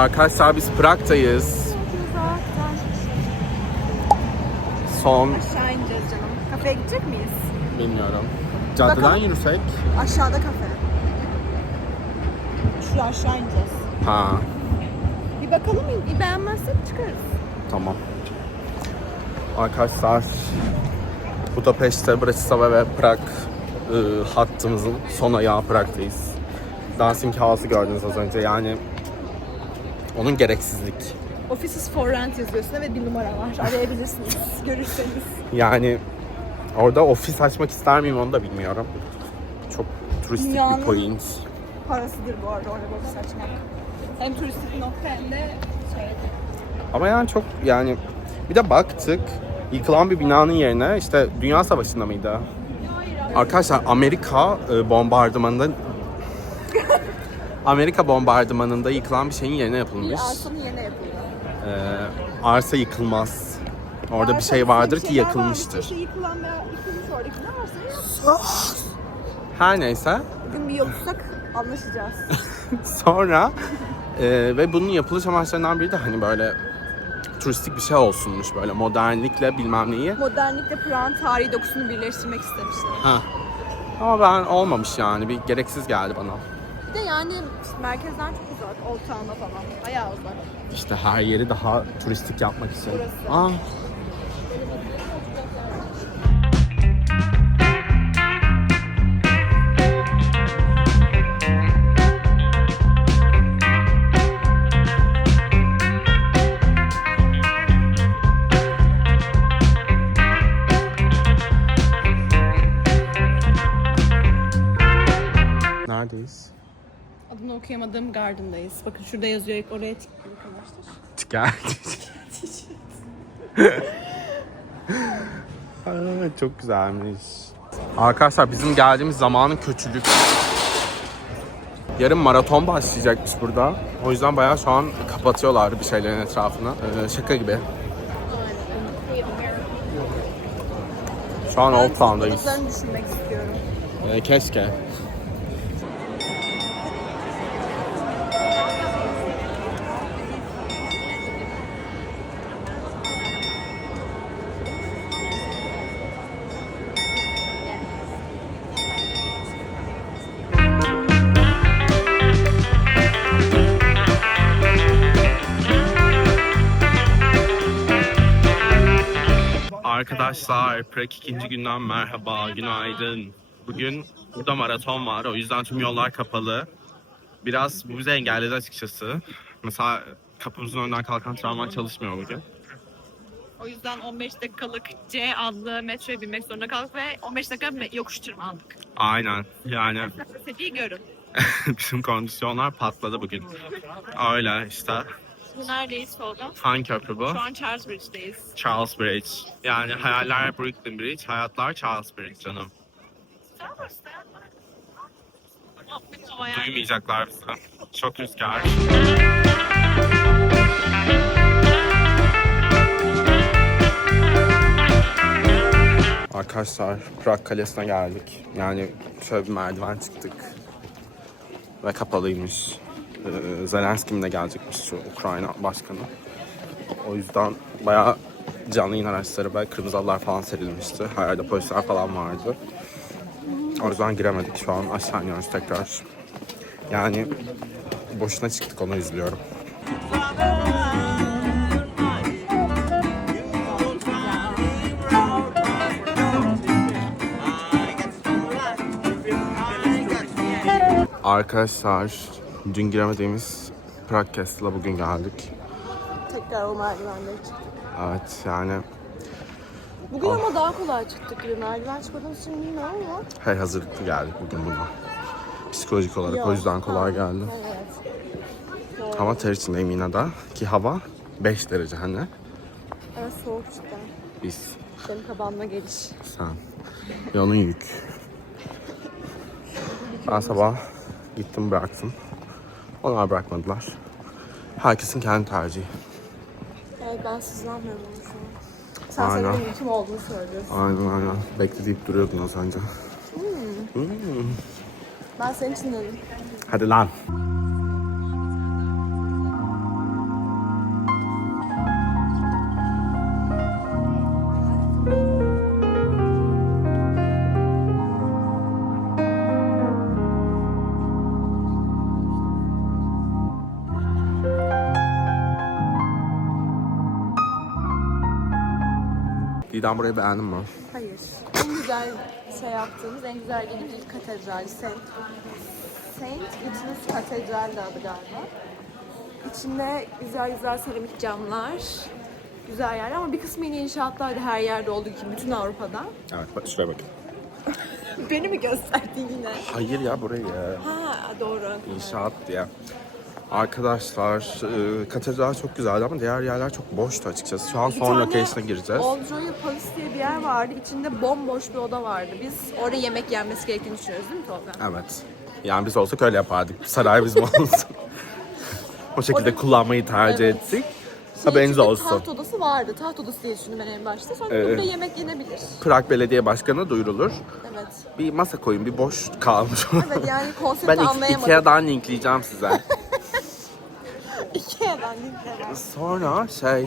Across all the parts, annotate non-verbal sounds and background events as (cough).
Arkadaşlar biz Prag'dayız. Son aşağı ineceğiz canım. Kafeye gidecek miyiz? bilmiyorum. Caddeden Bakalım. yürüsek. Aşağıda kafe. Şuraya aşağı ineceğiz. Ha Bir bakalım bir beğenmezsek çıkarız. tamam. Arkadaşlar Budapeşte, Bratislava ve Prag ıı, hattımızın son ayağı Prag'dayız. Dancing House'u gördünüz az önce yani onun gereksizlik. Offices for rent yazıyorsun ve bir numara var. Arayabilirsiniz (laughs) görürseniz. Yani orada ofis açmak ister miyim onu da bilmiyorum. Çok turistik Dünyanın- bir point. Parasıdır bu arada orada ofis açmak. Hem turistik bir nokta hem de şey. Ama yani çok yani bir de baktık yıkılan bir binanın yerine işte Dünya Savaşı'nda mıydı? Arkadaşlar Amerika e, bombardımanında (laughs) Amerika bombardımanında yıkılan bir şeyin yerine Bir yapılmış. arsanın yerine yapılıyor. E, arsa yıkılmaz. Orada bir şey vardır ki yakılmıştır. Bir şey yıkılan veya yıkılmış oradaki ne varsa Her neyse bugün bir yol tutsak anlaşacağız. (laughs) sonra e, ve bunun yapılış amaçlarından biri de hani böyle turistik bir şey olsunmuş böyle modernlikle bilmem neyi. Modernlikle Prag'ın tarihi dokusunu birleştirmek istemişler. Ha. Ama ben olmamış yani. Bir gereksiz geldi bana. Bir de yani merkezden çok uzak, Old Town'a falan. Bayağı uzak. İşte her yeri daha turistik yapmak için. Burası. Aa. Okuyamadığım Garden'dayız. Bakın şurada yazıyor oraya tıklayın arkadaşlar. Aa, (laughs) çok güzelmiş. Arkadaşlar bizim geldiğimiz zamanın kötülük. Yarın maraton başlayacakmış burada. O yüzden bayağı şu an kapatıyorlar bir şeylerin etrafını. Ee, şaka gibi. Şu an Old Town'dayız. Düşünmek istiyorum. Ee, keşke. Arkadaşlar, Prag ikinci günden merhaba, günaydın. Bugün burada maraton var, o yüzden tüm yollar kapalı. Biraz bu bizi engelledi açıkçası. Mesela kapımızın önünden kalkan tramvay çalışmıyor bugün. O yüzden 15 dakikalık C adlı metroya binmek zorunda kaldık ve 15 dakika yokuş tırmandık. Aynen, yani Sefil görün. (laughs) bizim kondisyonlar patladı bugün. Öyle işte. Neredeyiz Tolga? Hangi köprü bu? Şu an Charles Bridge'deyiz. Charles Bridge. Yani hayaller Brooklyn Bridge, hayatlar Charles Bridge canım. Duymayacaklar bizi. Çok rüzgar. Arkadaşlar Prag Kalesi'ne geldik. Yani şöyle bir merdiven çıktık. Ve kapalıymış. Ee, Zelenski'nin de gelecekmiş şu Ukrayna başkanı. O yüzden bayağı canlı yayın araçları ve kırmızı halılar falan serilmişti. Her yerde polisler falan vardı. O yüzden giremedik. Şu an aşağı iniyoruz tekrar. Yani boşuna çıktık onu izliyorum. Arkadaşlar dün giremediğimiz Prag Castle'a bugün geldik. Tekrar o merdivenleri çıktık. Evet yani Bugün ama daha kolay çıktık gibi. Merdiven çıkmadığımız için bilmiyorum ama. hey hazırlıklı geldik bugün buna. Psikolojik olarak o yüzden kolay geldi. Evet. Hava ter içindeyim yine de ki hava 5 derece hani Evet soğuk cidden. biz Benim kabanma geliş. sen onun yük. Ben sabah gittim bıraktım. Onlar bırakmadılar. Herkesin kendi tercihi. Evet ben sızlanmıyorum an. Sen Aynen. senin kim olduğunu söylüyorsun. Aynen aynen. Bekle deyip duruyordun az önce. Ben senin için dedim. Hadi lan. Didem burayı beğendin mi? Hayır. En güzel şey yaptığımız, en güzel ilk katedral. Saint, Saint Vitus Katedral'di adı galiba. İçinde güzel güzel seramik camlar. Güzel yer ama bir kısmı yine inşaatlardı her yerde olduğu gibi bütün Avrupa'da. Evet bak şuraya bak. (laughs) Beni mi gösterdin yine? Hayır ya burayı. Ha doğru. İnşaat diye. Arkadaşlar e, katedral çok güzeldi ama diğer yerler çok boştu açıkçası. Şu an Bir son tane location'a gireceğiz. Old Royal Palace diye bir yer vardı. İçinde bomboş bir oda vardı. Biz orada yemek yenmesi gerektiğini düşünüyoruz değil mi Tolga? Evet. Yani biz olsak öyle yapardık. Saray bizim olsun. (laughs) o şekilde kullanmayı tercih Evet. ettik. Şey, Haberiniz içinde olsun. Taht odası vardı. Taht odası diye düşündüm ben en başta. Sonra Evet. burada yemek yenebilir. Prag Belediye Başkanı duyurulur. Evet. Bir masa koyun, bir boş kalmış. Evet yani konsepti (laughs) ben anlayamadım. Ikea'dan linkleyeceğim size. Ikea'dan. Sonra şey,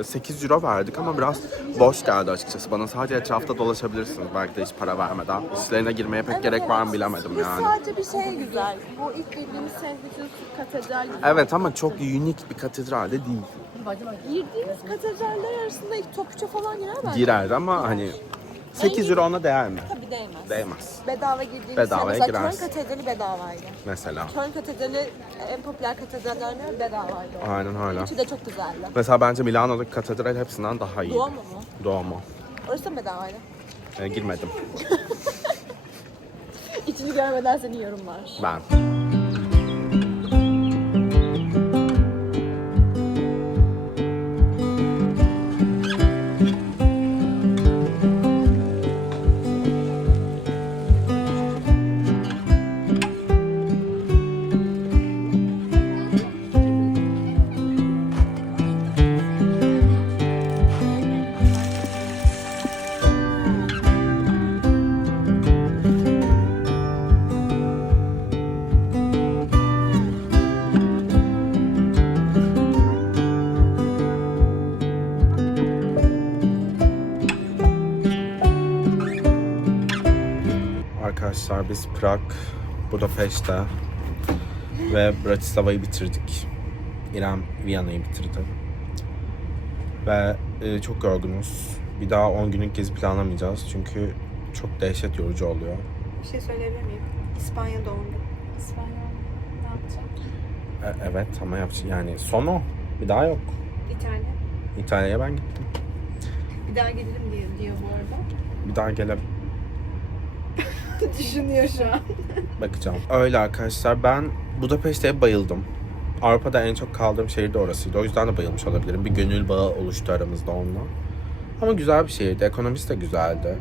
e, 8 euro verdik ama biraz boş geldi açıkçası. Bana sadece etrafta dolaşabilirsiniz belki de hiç para vermeden. İçlerine girmeye pek gerek var mı bilemedim yani. sadece bir şey güzel. Bu ilk girdiğimiz St. Katedral gibi. Evet ama çok unik bir katedral de değil. Girdiğimiz katedraller arasında ilk topçu falan girer bence. Girer ama hani 8 euro ona değer mi? Tabii değmez. Değmez. Bedava girdiğimiz Bedavaya şey mesela Köln girersin. Katedrali bedavaydı. Mesela. Köln Katedrali en popüler katedrallerden bedavaydı. Aynen öyle. Üçü de çok güzeldi. Mesela bence Milano'daki katedral hepsinden daha iyi. Duomo mu? Duomo. Orası da mı bedavaydı? E, girmedim (laughs) İçini görmeden seni yorumlar. ben. Biz Prag, Budapeşte ve Bratislava'yı bitirdik. İrem Viyana'yı bitirdi. Ve e, çok yorgunuz. Bir daha 10 günlük gezi planlamayacağız çünkü çok dehşet yorucu oluyor. Bir şey söyleyebilir miyim? İspanya doğumlu. İspanya ne yapacağım? E, evet ama yapacak yani son o. Bir daha yok. İtalya. İtalya'ya ben gittim. Bir daha gelirim diyor, diyor bu arada. Bir daha gele (laughs) Düşünüyor şu an. bakacağım. Öyle arkadaşlar ben Budapeşte'ye bayıldım. Avrupa'da en çok kaldığım şehir de orasıydı. O yüzden de bayılmış olabilirim. Bir gönül bağı oluştu aramızda onunla. Ama güzel bir şehirdi. Ekonomisi de güzeldi.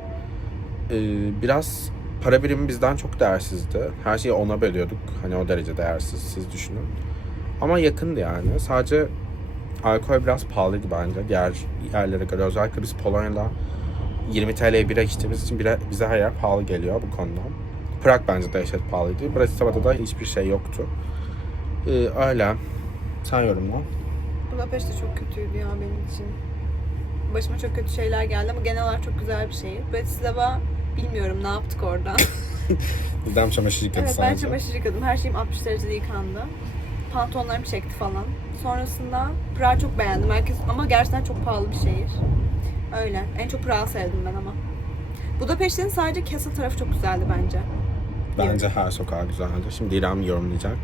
Ee, biraz para birimi bizden çok değersizdi. Her şeyi ona bölüyorduk. Hani o derece değersiz siz düşünün. Ama yakındı yani. Sadece alkol biraz pahalıydı bence diğer yerlere göre. Özellikle biz Polonya'da 20 TL'ye bira içtiğimiz için bira, bize her yer pahalı geliyor bu konuda. Prag bence dehşet pahalıydı. Bratislava'da da hiçbir şey yoktu. Ee, öyle. Sen yorumla. Budapest de çok kötüydü ya benim için. Başıma çok kötü şeyler geldi ama genel olarak çok güzel bir şehir. Bratislava bilmiyorum ne yaptık orada. (laughs) Bizden çamaşır yıkadı evet ben sadece. çamaşır yıkadım. Her şeyim 60 derecede yıkandı. Pantolonlarım çekti falan. Sonrasında Prag'ı çok beğendim. Herkes ama gerçekten çok pahalı bir şehir. Öyle. En çok Prag'ı sevdim ben ama. Budapest'in sadece Castle tarafı çok güzeldi bence. Bence her sokağı güzeldi. Şimdi İrem yorumlayacak.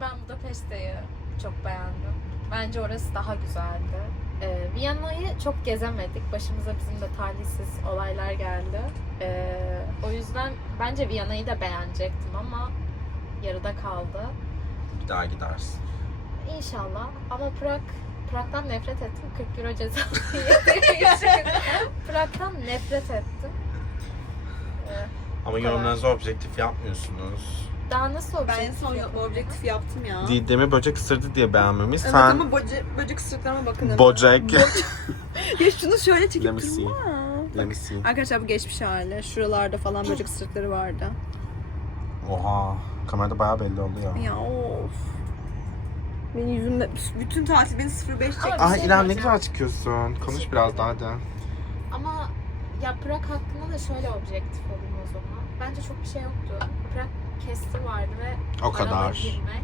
Ben Budapeşte'yi çok beğendim. Bence orası daha güzeldi. Ee, Viyana'yı çok gezemedik. Başımıza bizim de talihsiz olaylar geldi. Ee, o yüzden bence Viyana'yı da beğenecektim ama yarıda kaldı. Bir daha gidersin. İnşallah. Ama Prag, Prag'dan nefret ettim. 40 euro ceza (laughs) Prag'dan nefret ettim. Ama yorumlarınızı objektif yapmıyorsunuz. daha nasıl Ben en objektif son objektif yaptım ya. Didem'i böcek ısırdı diye beğenmemiş. Evet Sen ama böce, böcek ısırıklarıma bakın. böcek. (laughs) ya şunu şöyle çekip Let me see. durma. Let me see. Arkadaşlar bu geçmiş hali. Şuralarda falan böcek ısırıkları vardı. Oha. Kamerada bayağı belli oldu ya. Ya of. Benim yüzümde bütün tatil beni 05 çekti. Ama- Ah şey İrem ne güzel çıkıyorsun. Konuş biraz daha da. Ama ya Prag hakkında da şöyle objektif olayım o zaman. Bence çok bir şey yoktu. Prag kesti vardı ve O arada kadar. girmek.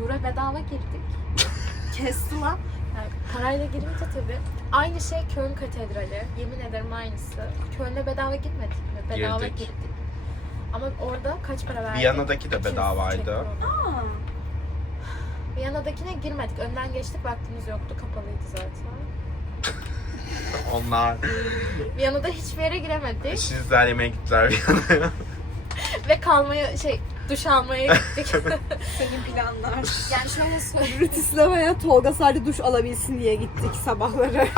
Euro bedava girdik. (laughs) Kesti lan. Yani parayla girince tabii Aynı şey Köln Katedrali. Yemin ederim aynısı. Köln'e bedava gitmedik mi? Bedava Girdik. gittik. Ama orada kaç para verdik? Viyana'daki de 200 bedavaydı. Kronu. Viyana'dakine girmedik. Önden geçtik. Vaktimiz yoktu. Kapalıydı zaten. (laughs) Onlar Viyana'da hiçbir yere giremedik. şinitzel yemeğe gittiler Viyana'ya. (laughs) Ve kalmaya şey duş almaya gittik. (laughs) Senin planlar. yani şöyle söyleyeyim. Bratislava'ya Tolga sadece duş alabilsin diye gittik sabahları.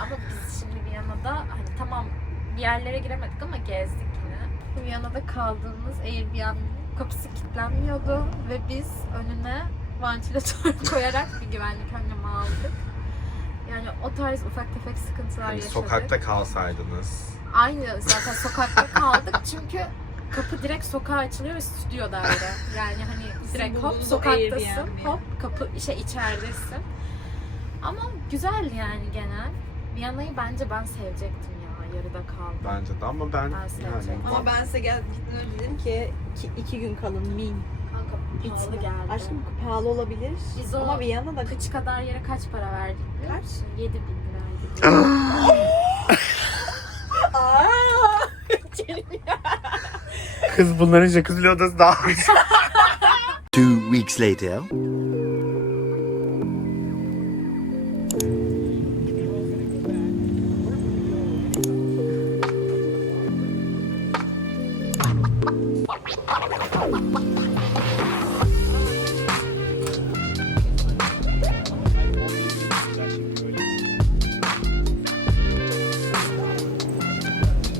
Ama biz şimdi Viyana'da hani tamam bir yerlere giremedik ama gezdik yine. Viyana'da kaldığımız Airbnb kapısı kilitlenmiyordu ve biz önüne vantilatör (laughs) koyarak bir güvenlik önlemi aldık. Yani o tarz ufak tefek sıkıntılar Hani yaşadık. sokakta kalsaydınız. Aynı zaten sokakta kaldık (laughs) çünkü kapı direkt sokağa açılıyor ve stüdyo daire. Yani hani direkt hop sokaktasın, hop kapı şey içeridesin. Ama güzel yani genel. Viyana'yı bence ben sevecektim yarıda kaldım. Bence de ama ben Ben yani sevecektim. Ama ben size gel önce dedim ki iki, iki gün kalın min. Kanka pahalı Gitme. geldi. Aşkım pahalı olabilir. Biz o Ama Viyana'da kıç kadar yere kaç para verdik Kaç? musun? 7 bin liraydı. (laughs) (laughs) Kız bunların jacuzzi odası daha (laughs) Two weeks later.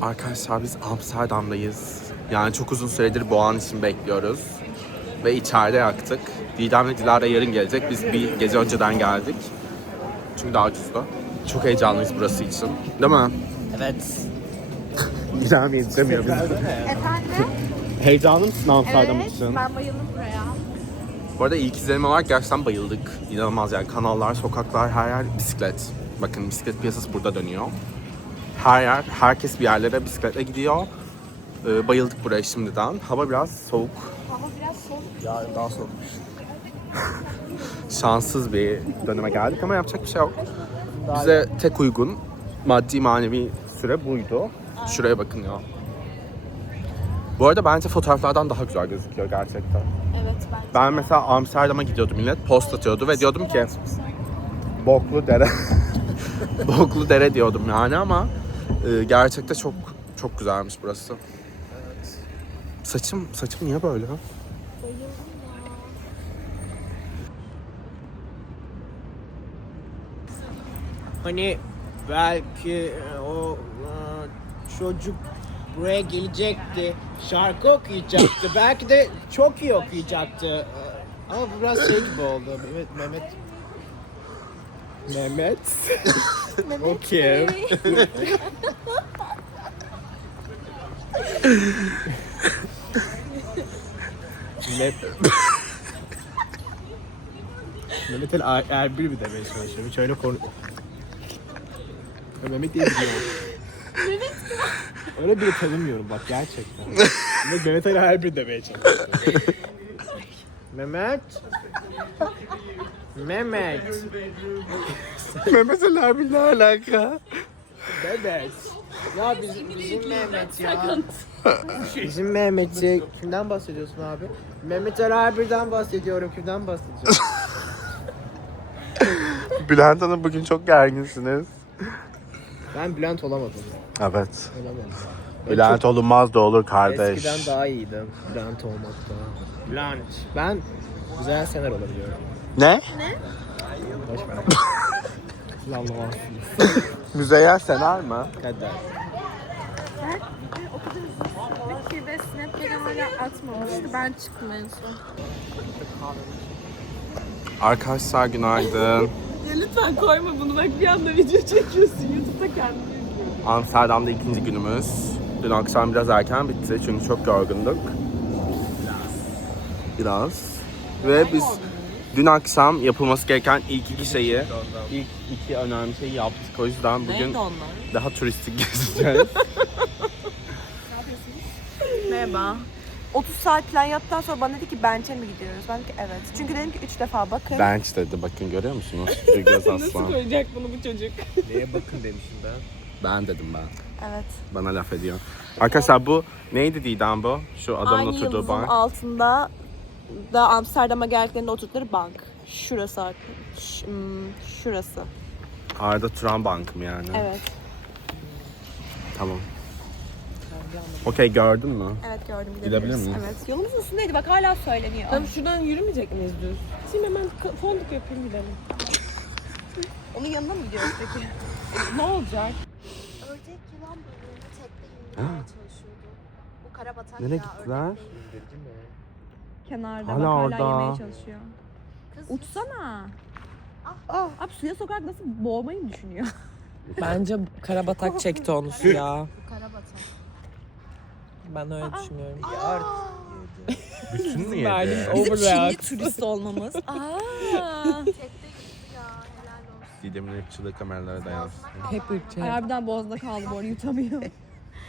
Arkadaşlar biz Amsterdam'dayız. Yani çok uzun süredir bu an için bekliyoruz. Ve içeride yaktık. Didem ve Dilara yarın gelecek. Biz bir gece önceden geldik. Çünkü daha ucuzdu. Çok heyecanlıyız burası için. Değil mi? Evet. Didem yetişemiyor bizi. Efendim? Heyecanlı mısın Amsterdam için? ben bayıldım buraya. Bu arada ilk izlenim olarak gerçekten bayıldık. İnanılmaz yani kanallar, sokaklar, her yer bisiklet. Bakın bisiklet piyasası burada dönüyor. Her yer, herkes bir yerlere bisikletle gidiyor. Ee, bayıldık buraya şimdiden. Hava biraz soğuk. Hava biraz soğuk. Yarın daha soğukmuş. (laughs) Şanssız bir döneme geldik ama yapacak bir şey yok. Bize tek uygun maddi manevi süre buydu. Şuraya bakın ya. Bu arada bence fotoğraflardan daha güzel gözüküyor gerçekten. Evet ben. Ben mesela Amsterdam'a gidiyordum millet post atıyordu ve diyordum ki Boklu dere. (laughs) Boklu dere diyordum yani ama e, gerçekte çok çok güzelmiş burası. Saçım saçım niye böyle? Hani belki e, o e, çocuk buraya gelecekti, şarkı okuyacaktı. (coughs) belki de çok iyi okuyacaktı. Ama biraz şey gibi oldu. Mehmet Mehmet Mehmet. (laughs) o kim? Mehmet Er- Erbil mi demeye çalışıyorum? Hiç öyle konu... Mehmet diye biliyorum. Mehmet Öyle biri tanımıyorum bak gerçekten. (laughs) Ama Mehmet Ali Erbil demeye çalışıyorum. Mehmet. Mehmet. Mehmet Ali Erbil ne alaka? Mehmet. Ya bizim, bizim Mehmet ya. Bizim Mehmet'i kimden bahsediyorsun abi? Mehmet Ali Erbil'den bahsediyorum. Kimden bahsedeceğim? (laughs) Bülent Hanım bugün çok gerginsiniz. Ben Bülent olamadım. Evet. Olamadım. Bülent olunmaz da olur kardeş. Eskiden daha iyiydim Bülent olmakta. Bülent. Ben güzel sener olabiliyorum. Ne? Boş ver. Müzeyyen Senar mı? Hadi. Bir de Snap'leri hala atmamıştı. Ben çıktım en son. Arkadaşlar günaydın. Lütfen koyma bunu. Bak bir anda video çekiyorsun. YouTube'da kendini Amsterdam'da ikinci günümüz. Dün akşam biraz erken bitti çünkü çok yorgunduk. Biraz. Ve biz dün akşam yapılması gereken ilk iki şeyi, ilk iki önemli şeyi yaptık. O yüzden bugün daha turistik (laughs) gezeceğiz. Merhaba. 30 saat plan yaptıktan sonra bana dedi ki bench'e mi gidiyoruz? Ben dedim ki evet. Çünkü dedim ki 3 defa bakın. Bench dedi bakın görüyor musunuz? Bir göz aslan. koyacak bunu bu çocuk? Neye bakın demişim ben. Ben dedim ben. Evet. Bana laf ediyor. Arkadaşlar bu neydi Didem bu? Şu adamın Aynı oturduğu yıldızın bank. altında da Amsterdam'a geldiklerinde oturdukları bank. Şurası artık. Ş- hmm, şurası. Arda Turan Bank mı yani? Evet. Tamam. Okey gördün mü? Evet gördüm. Gidebilir miyiz? Evet. Yolumuzun üstündeydi. Bak hala söyleniyor. Tamam şuradan yürümeyecek miyiz düz? Şimdi hemen k- fondip yapayım gidelim. (laughs) Onun yanına mı gidiyoruz peki? (laughs) Ne olacak? Ördek yılan balığını tekne indirmeye çalışıyordu. Bu karabatak Nereye ya, gittiler? ördek değil. Kenarda Hala bak hala orada. yemeye çalışıyor. Kız Uçsana. Abi suya sokarak nasıl boğmayı mı düşünüyor? Bence karabatak çekti onu (laughs) suya. bu karabatak. Ben öyle düşünüyorum. Bütün mü Verdim. yedi? Overreact. turist olmamız. (laughs) Aa. Gitti ya helal olsun. Didem'in ırkçılığı kameralara dayansın. Hep ırkçı. Ay harbiden boğazda kaldı bu arada yutamıyor.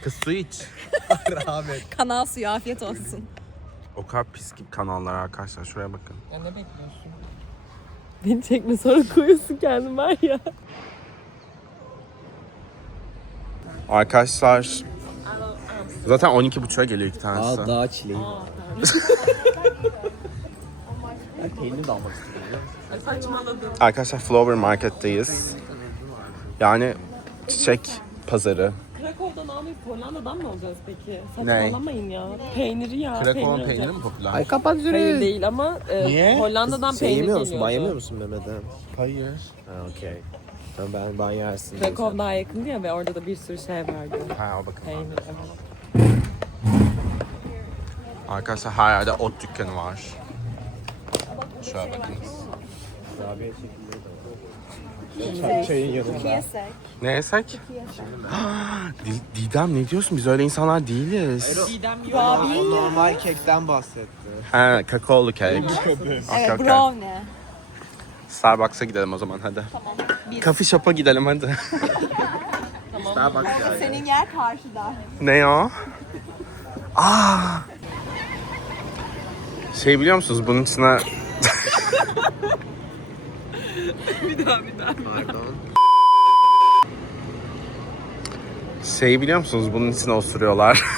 Kız su iç. (laughs) Rahmet. Kanal suyu afiyet olsun. O kadar pis gibi kanallar arkadaşlar. Şuraya bakın. Ya ne bekliyorsun? Beni çekme sonra koyuyorsun kendin var ya. Arkadaşlar Zaten 12.30'a geliyor iki tanesi. Aa dağ çileği. (laughs) ben peynir de almak istiyorum. Arkadaşlar Flower Market'teyiz. Yani çiçek pazarı. Krakow'dan almayıp Hollanda'dan mı alacağız peki? Saçmalamayın ya. Peyniri ya. Krakow'un alacağız. peyniri mi popüler? Ay kapat Hayır şurayı. değil ama e, Niye? Hollanda'dan Sen peynir yemiyor musun? geliyordu. Ban yemiyor musun Mehmet'e? Hayır. Ha okey. Tamam ben ban yersin. Krakow daha yakındı ya ve orada da bir sürü şey vardı. Ha al bakalım. Peynir evet. Arkadaşlar her yerde ot dükkanı var. Şöyle bakınız. Çayın yanında. Ne yesek? (gasps) Di- Didem ne diyorsun? Biz öyle insanlar değiliz. O normal kekten bahsetti. Ha, kakaolu kek. Evet okey. brownie. Starbucks'a gidelim o zaman hadi. Coffee shop'a gidelim hadi. Starbucks. Senin yer karşıda. ne o? (laughs) Aa! Şey biliyor musunuz bunun içine (laughs) Pardon. şey biliyor musunuz bunun içine osuruyorlar. (laughs)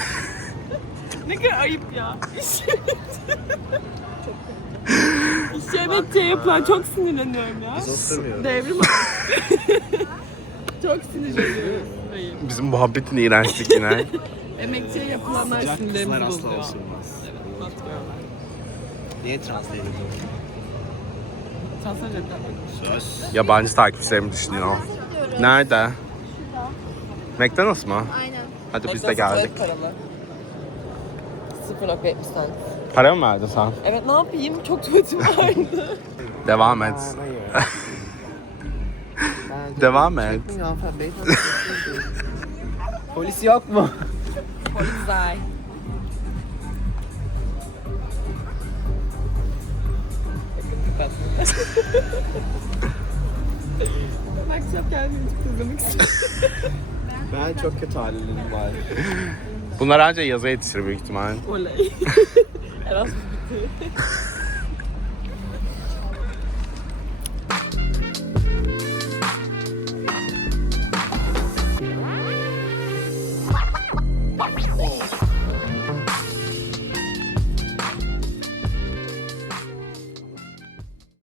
Ne kadar ayıp ya. İşemekçe yapılan çok sinirleniyorum ya. Biz oturmuyoruz. Devrim (laughs) Çok sinirleniyorum. Bizim muhabbetin iğrençlik Emekçiye yapılanlar Sıcak kızlar asla bozuyor. osurmaz. Niye translate ediyorsun? Transfer ettiler. Söz. Yabancı takipçilerimi düşünüyor. Nerede? McDonald's mı? Aynen. Hadi biz de geldik. paralı. 0.70 cent. Para mı verdin sen? Evet ne yapayım? Çok tuvaletim vardı. (laughs) Devam et. (laughs) Devam et. Polis yok mu? (laughs) Akşam kendimi çok izlemek istiyorum. Ben çok kötü hallerim var. Bunlar ancak yaza yetişir büyük ihtimal. Oley. (laughs) Erasmus bitti. (laughs)